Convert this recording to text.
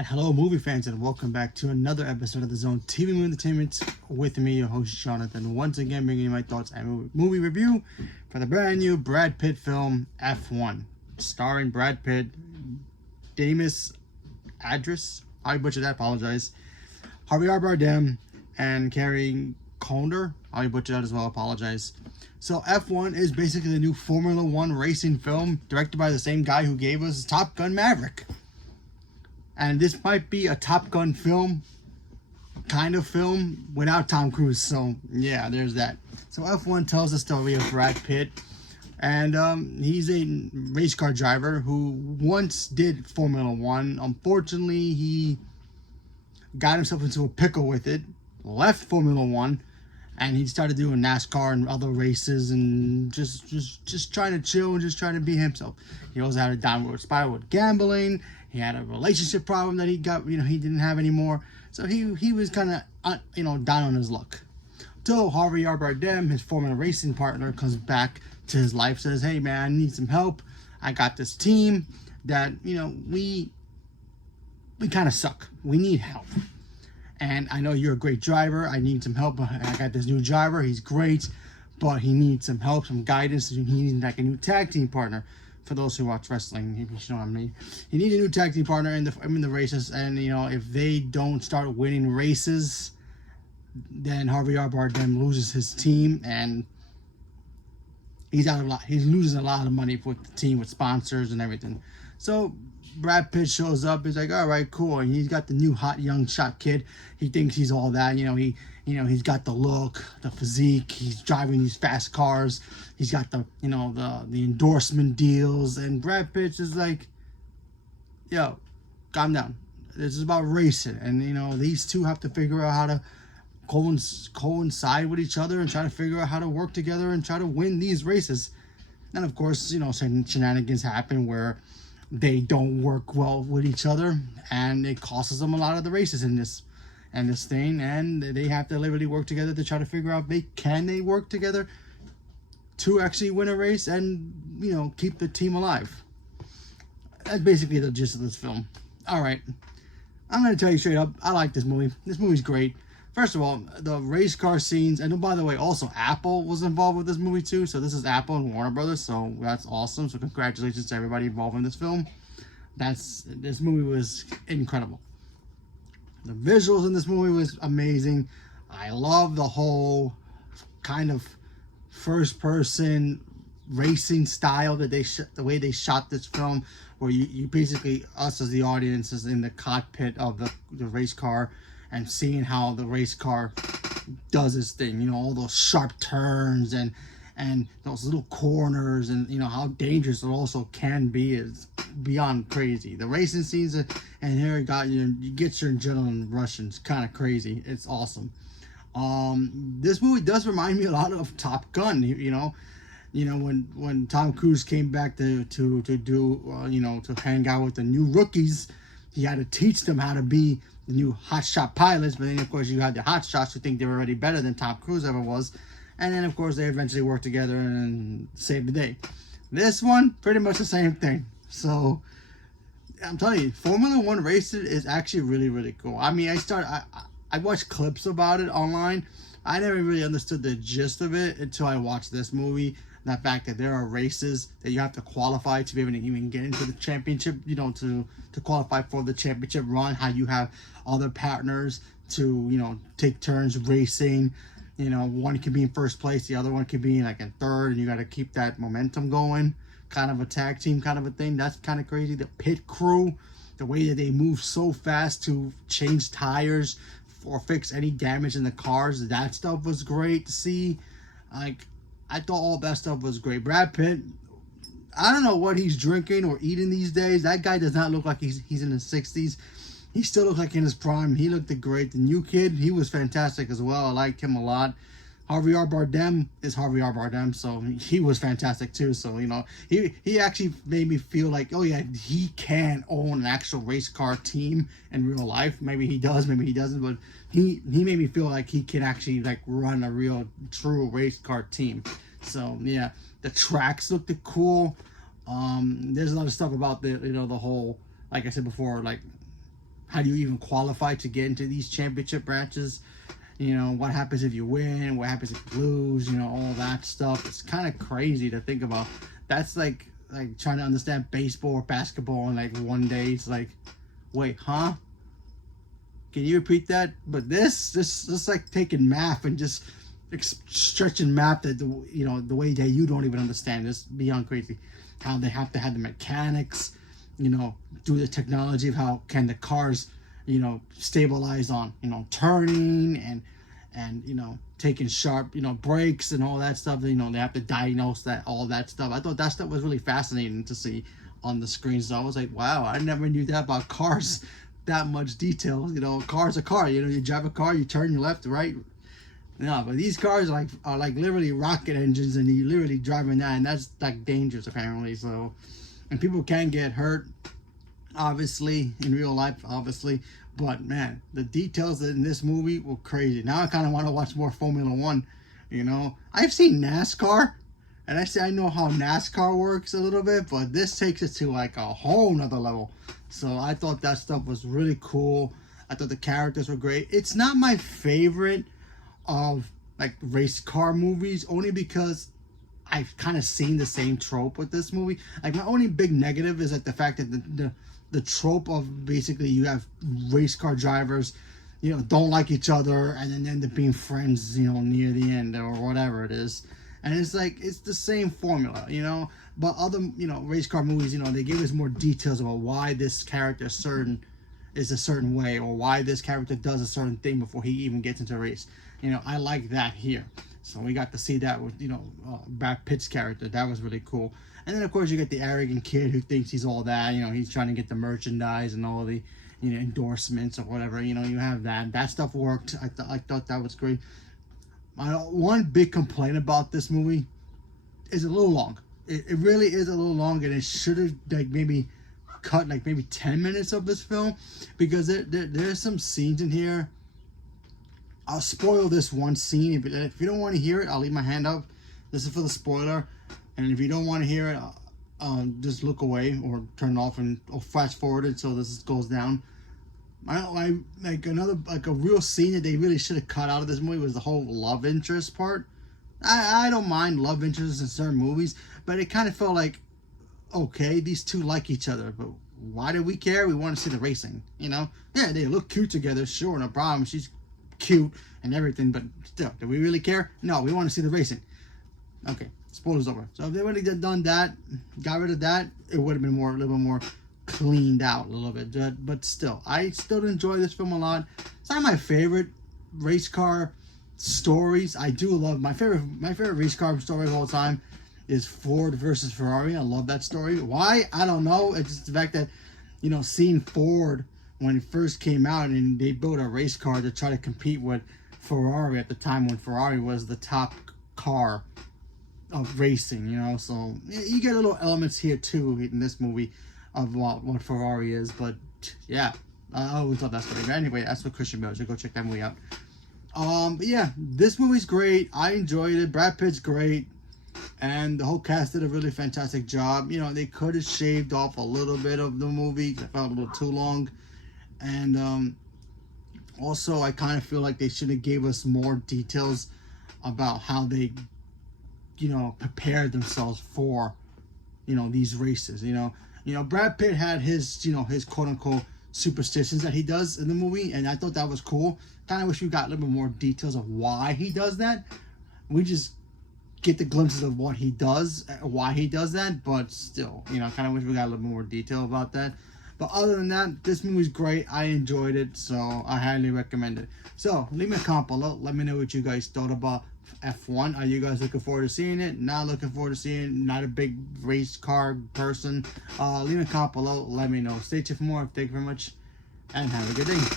And hello, movie fans, and welcome back to another episode of the Zone TV Movie Entertainment with me, your host Jonathan. Once again, bringing you my thoughts and movie review for the brand new Brad Pitt film F1, starring Brad Pitt, Demis Adris. I butchered that. Apologize. Javier Bardem and Carrie Condor. I butchered that as well. Apologize. So F1 is basically the new Formula One racing film directed by the same guy who gave us Top Gun Maverick. And this might be a Top Gun film, kind of film, without Tom Cruise. So, yeah, there's that. So, F1 tells the story of Brad Pitt. And he's a race car driver who once did Formula One. Unfortunately, he got himself into a pickle with it, left Formula One, and he started doing NASCAR and other races and just trying to chill and just trying to be himself. He also had a downward spiral with gambling. He had a relationship problem that he got, he didn't have anymore. So he was kind of, down on his luck. So Javier Bardem, his former racing partner, comes back to his life, says, hey man, I need some help. I got this team that, we kind of suck. We need help. And I know you're a great driver. I need some help. I got this new driver. He's great, but he needs some help, some guidance. He needs like a new tag team partner. For those who watch wrestling, you know what I mean. You need a new tag team partner in the races, and if they don't start winning races, then Javier Bardem loses his team, and he's out a lot. He's losing a lot of money with the team, with sponsors and everything. So Brad Pitt shows up. He's like, all right, cool. And he's got the new hot young shot kid. He thinks he's all that. He's got the look, the physique. He's driving these fast cars. He's got the endorsement deals. And Brad Pitt is like, yo, calm down. This is about racing. And, these two have to figure out how to coincide with each other and try to figure out how to work together and try to win these races. And, of course, some shenanigans happen where they don't work well with each other, and it costs them a lot of the races in this thing, and they have to literally work together to try to figure out can they work together to actually win a race and keep the team alive. That's basically the gist of this film. All right, I'm gonna tell you straight up, I like this movie. This movie's great. First of all, the race car scenes, and by the way, also Apple was involved with this movie too. So this is Apple and Warner Brothers, so that's awesome. So congratulations to everybody involved in this film. This movie was incredible. The visuals in this movie was amazing. I love the whole kind of first-person racing style that the way they shot this film, where you basically, us as the audience, is in the cockpit of the race car, and seeing how the race car does its thing, all those sharp turns and those little corners, and how dangerous it also can be is beyond crazy. The racing scenes, and here you get your adrenaline rushing. It's kind of crazy. It's awesome. This movie does remind me a lot of Top Gun. When Tom Cruise came back to do to hang out with the new rookies, he had to teach them how to be the new hotshot pilots. But then, of course, you had the hotshots who think they were already better than Tom Cruise ever was. And then, of course, they eventually work together and save the day. This one, pretty much the same thing. So, I'm telling you, Formula One racing is actually really, really cool. I mean, I watched clips about it online. I never really understood the gist of it until I watched this movie. And the fact that there are races that you have to qualify to be able to even get into the championship, to qualify for the championship run, how you have other partners to, take turns racing. One could be in first place, the other one could be like in third, and you got to keep that momentum going. Kind of a tag team kind of a thing. That's kind of crazy. The pit crew, the way that they move so fast to change tires or fix any damage in the cars, that stuff was great to see. I thought all that stuff was great. Brad Pitt, I don't know what he's drinking or eating these days. That guy does not look like he's in his 60s. He still looks like in his prime. He looked great. The new kid, he was fantastic as well. I liked him a lot. Javier Bardem is Javier Bardem, so he was fantastic too. So, he actually made me feel like, oh yeah, he can own an actual race car team in real life. Maybe he does, maybe he doesn't, but he made me feel like he can actually run a real true race car team. So yeah, the tracks looked cool. There's a lot of stuff about the whole, like I said before, how do you even qualify to get into these championship matches? You know, what happens if you win? What happens if you lose? You know, all that stuff. It's kind of crazy to think about. That's like trying to understand baseball or basketball in like one day. It's like, wait, huh? Can you repeat that? But this like taking math and just stretching math that the way that you don't even understand. It's beyond crazy. How they have to have the mechanics, do the technology of how can the cars, stabilize on, turning and taking sharp, brakes and all that stuff. They have to diagnose all that stuff. I thought that stuff was really fascinating to see on the screen. So I was like, wow, I never knew that about cars. That much detail. A car's a car. You drive a car, you turn your left, right. No, but these cars are like literally rocket engines, and you literally driving that, and that's like dangerous apparently. So, and people can get hurt, obviously in real life, obviously. But man, the details in this movie were crazy. Now I kind of want to watch more Formula One. I've seen NASCAR, and I know how NASCAR works a little bit, but this takes it to like a whole nother level. So I thought that stuff was really cool. I thought the characters were great. It's not my favorite of like race car movies, only because I've kind of seen the same trope with this movie. Like my only big negative is like the fact that the trope of basically you have race car drivers, don't like each other and then end up being friends, near the end or whatever it is. And it's like, it's the same formula, but other, race car movies, they give us more details about why this character is a certain way, or why this character does a certain thing before he even gets into a race. I like that here. So we got to see that with, Brad Pitt's character. That was really cool. And then, of course, you get the arrogant kid who thinks he's all that. He's trying to get the merchandise and all the, endorsements or whatever. You have that. That stuff worked. I thought that was great. My one big complaint about this movie is a little long. It really is a little long, and it should have maybe cut 10 minutes of this film, because there's some scenes in here. I'll spoil this one scene. If you don't want to hear it, I'll leave my hand up. This is for the spoiler. And if you don't want to hear it, just look away or turn it off or fast forward it so this goes down. A real scene that they really should have cut out of this movie was the whole love interest part. I don't mind love interests in certain movies, but it kind of felt like, okay, these two like each other, but why do we care? We want to see the racing, Yeah, they look cute together, sure, no problem. She's cute and everything, but still, do we really care? No, we want to see the racing. Okay, spoilers over. So if they would have done that, got rid of that, it would have been a little bit more cleaned out a little bit. But still, I still enjoy this film a lot. It's not my favorite race car stories. I do love my favorite race car story of all time is Ford versus Ferrari. I love that story. Why? I don't know. It's just the fact that, seeing Ford when it first came out and they built a race car to try to compete with Ferrari at the time when Ferrari was the top car of racing, so you get little elements here too in this movie of what Ferrari is. But yeah, I always thought that story. But anyway, that's for Christian Bale, so go check that movie out. But yeah, this movie's great. I enjoyed it. Brad Pitt's great, and the whole cast did a really fantastic job. They could have shaved off a little bit of the movie. I felt a little too long. And also, I kind of feel like they should have gave us more details about how they, prepared themselves for, these races. Brad Pitt had his, his quote unquote superstitions that he does in the movie, and I thought that was cool. Kind of wish we got a little bit more details of why he does that. We just get the glimpses of what he does, why he does that, but still, kind of wish we got a little more detail about that. But other than that, this movie's great. I enjoyed it, so I highly recommend it. So, leave me a comment below. Let me know what you guys thought about F1. Are you guys looking forward to seeing it? Not looking forward to seeing it? Not a big race car person? Leave me a comment below. Let me know. Stay tuned for more. Thank you very much, and have a good day.